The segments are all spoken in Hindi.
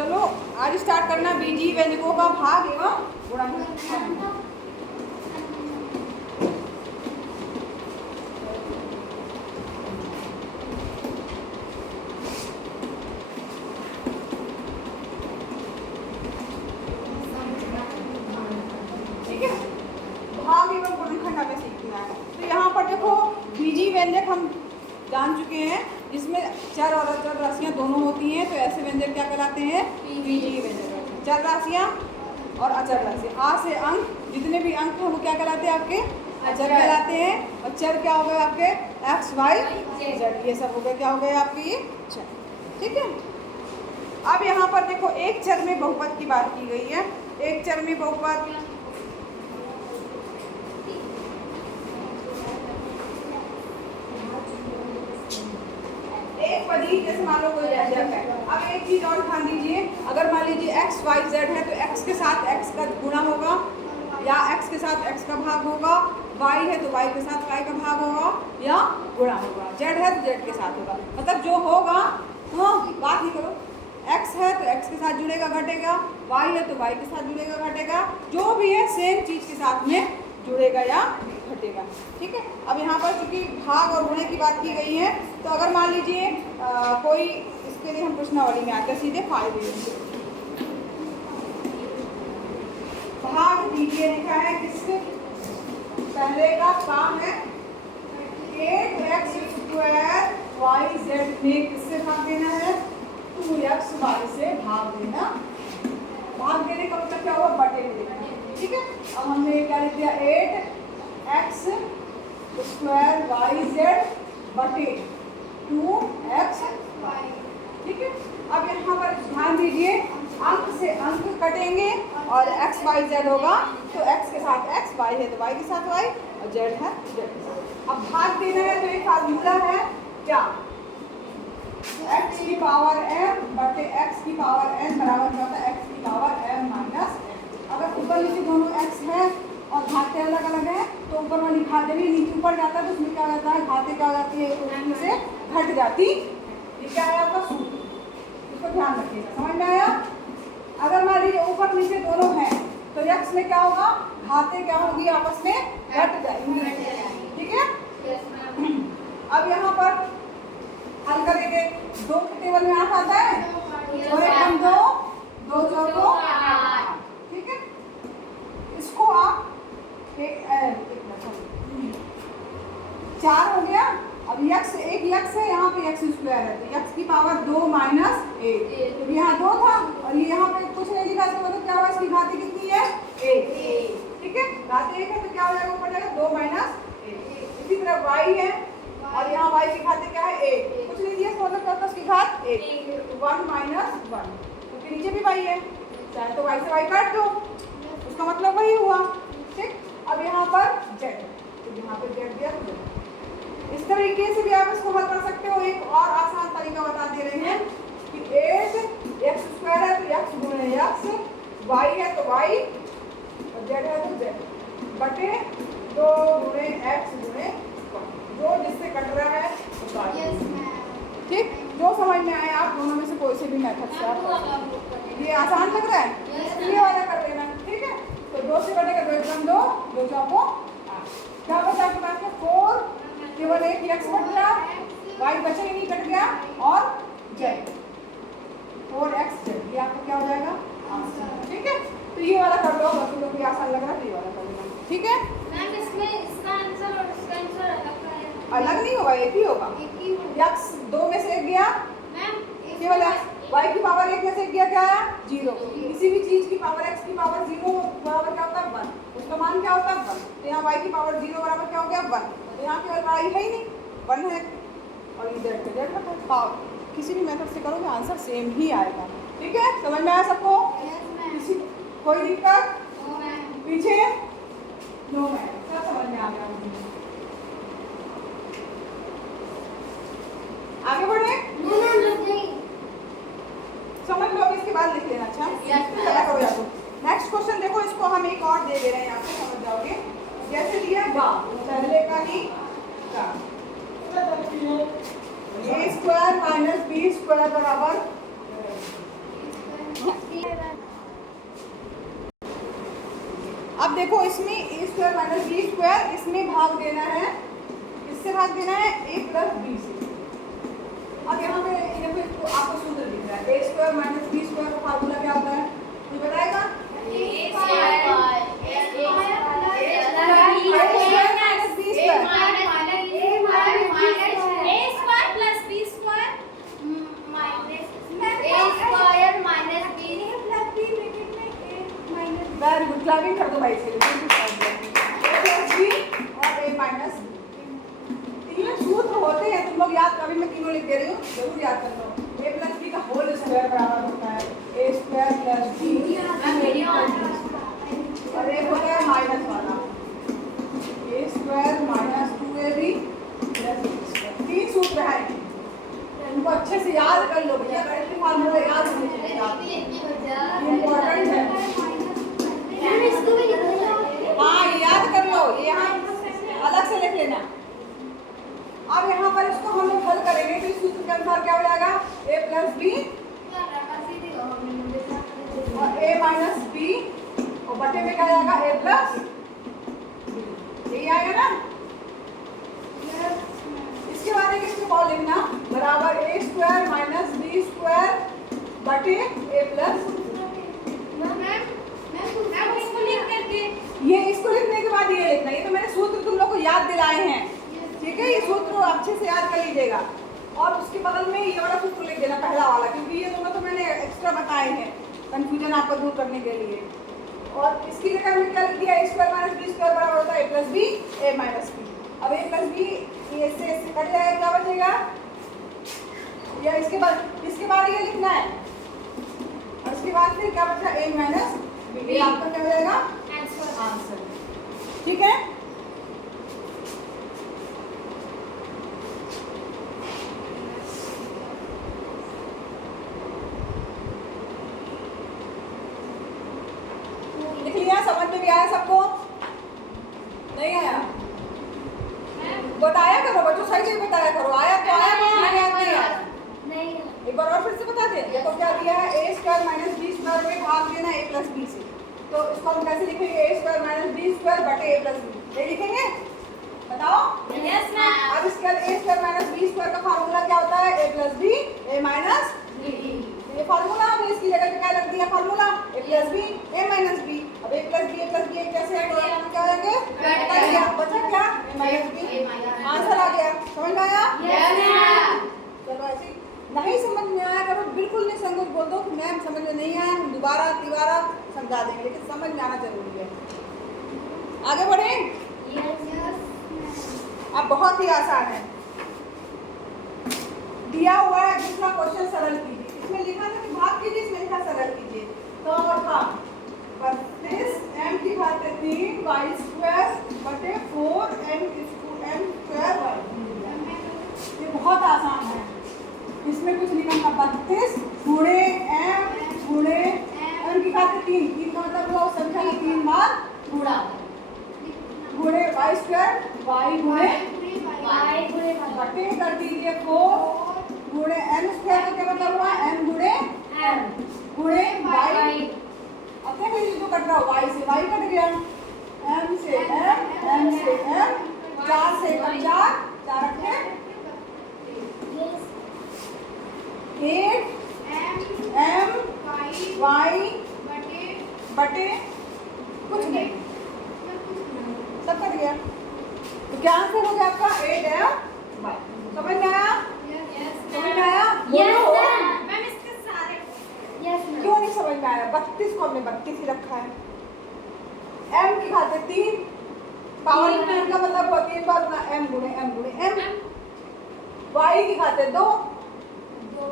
चलो आज स्टार्ट करना बीजी व्यंजकों का भाग एवं गुणन। ठीक है, भाग एवं गुणनखंड हमें सीखना है। तो यहाँ पर देखो बीजी व्यंजक हम जान चुके हैं, जिसमें चर और अचर राशियाँ दोनों होती हैं। तो ऐसे व्यंजक क्या कहलाते हैं? बीजी व्यंजक। चर राशियाँ और अचर राशियाँ, आ से अंक, जितने भी अंक हैं वो क्या कहलाते हैं? आपके अचर कहलाते हैं। और चर क्या हो गए आपके? एक्स वाई जेड, ये सब हो गए, क्या हो गए आपके? ये चर। ठीक है, अब यहाँ पर देखो एक चर में बहुपद की बात की गई है। एक चर में बहुपद, एक पदी, जैसे मान लो कोई व्यंजक है। अब एक चीज और ध्यान दीजिए, अगर मान लीजिए एक्स वाई जेड है तो एक्स के साथ एक्स का गुणा होगा या एक्स के साथ एक्स का भाग होगा, वाई है तो वाई के साथ वाई का भाग होगा या गुणा होगा, जेड है तो जेड के साथ होगा। मतलब जो होगा, हाँ बात नहीं करो, एक्स है तो एक्स के साथ जुड़ेगा घटेगा, वाई है तो वाई के साथ जुड़ेगा घटेगा, जो भी है सेम चीज के साथ में जुड़ेगा या घटेगा। ठीक है, अब यहाँ पर चूंकि भाग और गुणे की बात की गई है, तो अगर मान लीजिए कोई, इसके लिए हम प्रश्नावली में आते हैं सीधे फायदे। भाग दीजिए, लिखा है किससे? पहले का काम है 8x² y z में किससे भाग देना है? 2x y से भाग देना। भाग देने का मतलब क्या हुआ? बटे में देना। ठीक है, अब हमने क्या लिख दिया? 8x² yz बटे 2x y। ठीक है, अब यहाँ पर ध्यान दीजिए, अंक से अंक कटेंगे और x y z होगा, तो x के साथ x, y है तो y के साथ y और z है z के साथ। अब भाग देना है तो एक फार्मूला है क्या? x की पावर m बटे x की पावर n बराबर क्या होता है? x की पावर m माइनस n। अगर ऊपर नीचे दोनों x है और घाते अलग अलग है तो ऊपर वाली घाते भी नीचे ऊपर जाता है, तो उसमें क्या होता है? घाते क्या हो जाती है? एक से घट जाती। ये क्या है आपका सूत्र, इसको ध्यान रखिएगा। समझ में आया? अगर मान लीजिए ऊपर नीचे दोनों हैं तो x में क्या होगा? घाते क्या होगी? आपस में घट जाएंगी। ठीक है, अब यहाँ पर हल करेंगे। 2 के टेबल में 8 आता है, और एक हम 2, 2 चौको 8। ठीक है, इसको आप 4 हो गया। अब x, एक x है यहाँ पे, x² है तो x की पावर 2 माइनस 1, तो यहाँ 2 था और ये यहाँ पे कुछ नहीं लिखा, इसका मतलब क्या हुआ? इसकी घाती कितनी है? 1। ठीक है, घाती 1 है तो क्या हो जाएगा? ऊपर जाएगा 2 माइनस 1। इसी तरह y है और यहाँ y की घाती क्या है? 1। कुछ नहीं दिया, इसका मतलब क्या होता है? उसकी घात 1, 1 माइनस 1, क्योंकि नीचे भी y है, चाहे तो y से y काट दो, उसका मतलब वही हुआ। ठीक, अब यहाँ पर z, तो यहाँ पे z दिया तो z। इस तरीके से भी आप इसको हल कर सकते हो। एक और आसान तरीका बता दे रहे हैं कि 8x² है तो x गुणे x, y है तो y और z है तो z बटे 2 गुणे x गुणे y, जो जिससे कट रहा है उसका। ठीक, जो समझ में आए आप दोनों में से कोई से भी मेथड से आप, ये आसान लग रहा है ये वाला कर लेना। ठीक है, तो 2 से कटेगा 2 1 2, 2 चौको 8, क्या बचा आपके पास में? 4, केवल एक x बच गया, y बचा ही नहीं, कट गया, और z 4x z, ये आपका क्या हो जाएगा? ठीक है, तो ये वाला कर लो, बाकी लोग भी आसान लग रहा है तो ये वाला कर लेना। ठीक है मैम, इसमें इसका आंसर और इसका आंसर अलग का है? अलग नहीं होगा, एक ही होगा। x 2 में से 1 गया मैम, केवल y की पावर 1 में से 1 गया क्या है? 0। किसी भी चीज की पावर x की पावर 0 बराबर क्या होता है? 1, उसका मान क्या होता है? 1। तो यहाँ y की पावर 0 बराबर क्या हो गया? 1। तो यहाँ केवल y है ही नहीं, 1 है, और इधर पे z रखा। किसी भी मेथड से करोगे आंसर सेम ही आएगा। ठीक है, समझ में आया सबको? किसी कोई दिक्कत? पीछे नो मैम, सब समझ में आ गया मुझे। आगे बढ़े? समझ लो, इसके बाद लिख लेना। अच्छा चला करो या तो नेक्स्ट क्वेश्चन देखो, इसको हम एक और दे रहे हैं, यहाँ पे समझ जाओगे। जैसे दिया गा, पहले का ही का a² माइनस b² बराबर अब देखो इसमें ए स्क्वायर माइनस बी स्क्वायर, इसमें भाग देना है, इससे भाग देना है ए प्लस बी से। अब यहाँ पे देखो इसको आपको सूत्र दिख रहा है, A square minus B square का फार्मूला क्या होता है, कोई बताएगा? A square minus B very good, clubbing कर दो भाई से। ए प्लस बी और ए माइनस बी, तीनों सूत्र होते हैं, तुम लोग याद, अभी मैं तीनों लिख दे रही हूँ, जरूर याद कर लो। ए प्लस बी का होल स्क्वायर बराबर होता है ए स्क्वायर प्लस बी और एक होता है माइनस वाला A square minus 2ab plus B square. तीन सूत्र हैं, उनको अच्छे से याद कर लो भैया, गणित के फार्मूला याद होने चाहिए आपको, इम्पोर्टेंट है। हाँ याद कर लो, ये यहाँ अलग से लिख लेना। अब यहाँ पर इसको हम लोग हल करेंगे तो इस सूत्र के अनुसार क्या हो जाएगा, ए प्लस बी और ए माइनस बी और बटे में क्या आएगा ए प्लस बी, यही आएगा ना। इसके बाद एक इसको और लिखना बराबर ए स्क्वायर माइनस बी स्क्वायर बटे ए प्लस, ये इसको लिखने के बाद ये लिखना, ये तो मैंने सूत्र तुम लोग को याद दिलाए हैं, ठीक है, ये सूत्र अच्छे से याद कर लीजिएगा। और उसके बगल में ये वाला सूत्र लिख देना पहला वाला, क्योंकि ये दोनों तो मैंने एक्स्ट्रा बताए हैं कंफ्यूजन आपको दूर करने के लिए। और इसकी जगह हमने क्या लिख दिया, ए स्क्वायर माइनस बी स्क्वायर बराबर होता है ए प्लस बी ए माइनस बी। अब ए प्लस बी ये से कट जाएगा, क्या बचेगा, या इसके बाद ये लिखना है और इसके बाद फिर क्या बचा ए माइनस बी, आपका क्या हो जाएगा आंसर, ठीक है। लिख लिया, समझ में भी आया सबको, नहीं आया बताया करो बच्चों, सही से बताया करो, आया तो आया, नहीं आया नहीं आया। एक बार और फिर से बता दे, देखो क्या दिया है, A square minus B square में भाग देना ए प्लस बी से, तो इसको हम कैसे लिखेंगे, ए स्क्वायर माइनस बी स्क्वायर बटे ए प्लस बी, ये लिखेंगे, बताओ। Yes ma'am. अब इसके बाद ए स्क्वायर माइनस बी स्क्वायर का फार्मूला क्या होता है, ए प्लस बी ए माइनस बी, ये फार्मूला हमने इसकी जगह पे क्या रख दिया, फार्मूला ए प्लस बी ए माइनस बी। अब ए प्लस बी कैसे ऐड होगा, क्या होंगे, बचा क्या ए माइनस बी, आंसर आ गया, समझ में आया? चलो ऐसे नहीं समझ में आया करो, बिल्कुल नहीं संकोच बोल दो कि मैम समझ में नहीं आया, हम दोबारा तिबारा समझा देंगे, लेकिन समझ में आना जरूरी है। आगे बढ़े, अब बहुत ही आसान है, दिया हुआ है दूसरा क्वेश्चन, सरल कीजिए, इसमें लिखा था कि भाग कीजिए, इसमें लिखा सरल कीजिए, तो और था 32 m की घात 3 y स्क्वायर बटे 4 m स्क्वायर y, ये बहुत आसान है, इसमें कुछ नहीं करना, 32 गुणे m की घात 3 का मतलब हुआ उस संख्या का 3 बार गुणा, गुणे y स्क्वायर y गुणे बटे कर दीजिए 4 गुणे m स्क्वायर का क्या मतलब हुआ m गुणे m गुणे y, अब देखो ये जो कट रहा है y से y कट गया, m से m से m, 4 से 4 4 रखे 8 m y बटे कुछ नहीं, सब कट गया, तो क्या आंसर हो गया आपका 8m y। समझ में आया? समझ में आया? क्यों नहीं समझ में आया? 32 को हमने 32 ही रखा है, m की घात 3 पावर 3 का मतलब हुआ 3 बार गुना m गुणे m, y की घात 2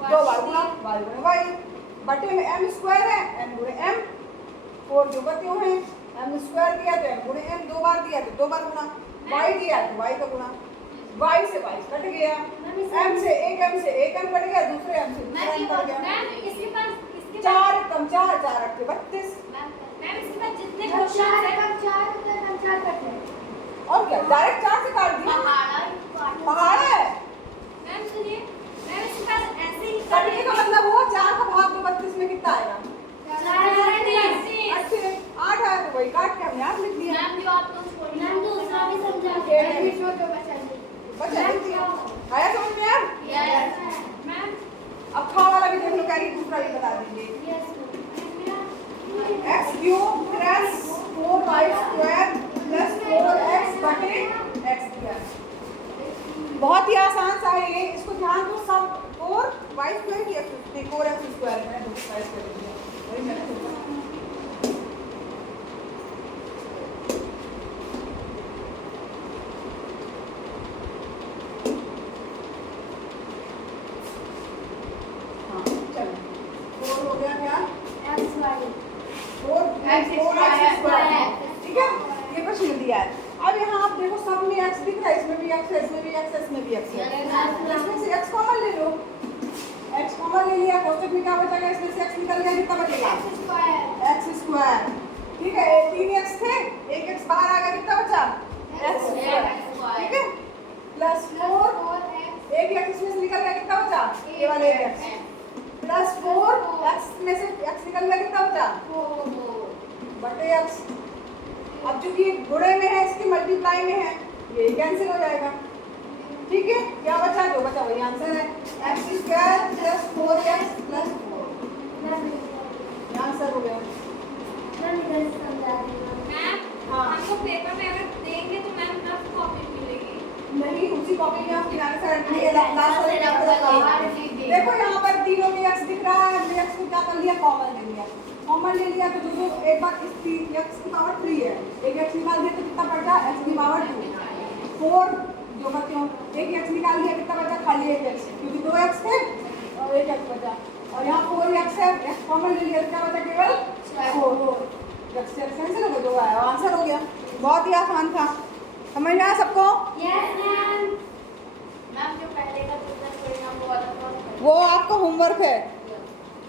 बार गुना y गुणे y, बटे में m स्क्वायर है m गुणे m, 4 जो बचे हैं m स्क्वायर दिया तो m गुणे m, 2 बार दिया तो 2 बार गुना, y दिया तो y का गुना, y से y कट गया, m से एक m कट गया, दूसरे m से दूसरा m कट गया, 4 कम 4 रखते 32। और क्या डायरेक्ट 4 से काट दिया, पहाड़ है, कटने का मतलब हुआ 4 का भाग 32 में कितना आएगा, 8 आया, तो वही काट के हमने 8 दूसरा भी बता दीजिए। Yes, x cube plus 4y square plus 4x बटे एक्स दिया। बहुत ही आसान सा है ये, इसको ध्यान दो। सब 4y स्क्वायर की 4x स्क्वायर मैंने डिवाइड कर दिया, वही मैंने सोचा। हाँ चलो 4 हो गया क्या? XY. 4x स्क्वायर, ठीक है। ये प्रश्न दिया है। अब यहाँ आप देखो सब में x दिख रहा है, इसमें भी x है, इसमें भी x है, इसमें भी x है। इसमें से x कॉमन ले लो, x कॉमन ले लिया, कोष्टक में क्या बचेगा? इसमें से x निकल गया, कितना बचेगा? x स्क्वायर, ठीक है। 3x थे, एक x बाहर आ गया, कितना बचा? x स्क्वायर, ठीक है। प्लस 4 एक x इसमें से निकल गया, कितना बचा? ये वाले x प्लस 4 x में से x निकल गया, कितना बचा? बटे x। अब चूंकि गुणे में है, इसकी मल्टीप्लाई में है, ये कैंसिल हो जाएगा, ठीक है। क्या बचा? जो बचा वही आंसर है, x square plus 4x plus 4 answer हो गया। मैम, हाँ। हमको पेपर में अगर देंगे तो मैम रफ कॉपी मिलेगी। नहीं, उसी कॉपी में आप किनारे से रख लिए, लास्ट वाले चैप्टर का। देखो यहाँ पर तीनों में x दिख रहा है, हमने x को क्या कर लिया? कॉमन ले लिया। कॉमन ले लिया तो दोनों एक बार इस x की पावर 3 है, एक x निकाल दिया तो कितना बचा? x की पावर 2 4 जो करते हो, एक x निकाल दिया, कितना बचा? खाली एक x, क्योंकि 2 x थे और एक x बचा। और यहाँ 4x है, x कॉमन ले लिया, क्या बचा? केवल 4 x से कैंसिल हो गया, जो आया आंसर हो गया। बहुत ही आसान था, समझ में आया सबको? Yes, ma'am. मैम जो पहले का दूसरा परिणाम वो वाला कौन? वो आपका होमवर्क है,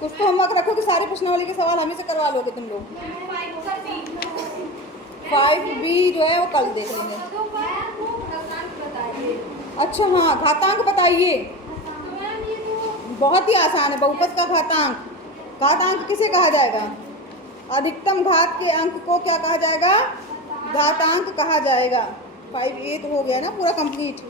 कुछ तो होमवर्क रखो कि सारी प्रश्नावली के सवाल हमें से करवा लोगे तुम लोग। 5B जो है वो कल देख लेंगे। तो मैम वो घातांक बताइए। अच्छा हाँ, घातांक बताइए। तो मैम ये तो बहुत ही आसान है, बहुपद का घातांक। घातांक किसे कहा जाएगा? अधिकतम घात के अंक को क्या कहा जाएगा? घातांक कहा जाएगा। 5A तो हो गया ना पूरा कंप्लीट।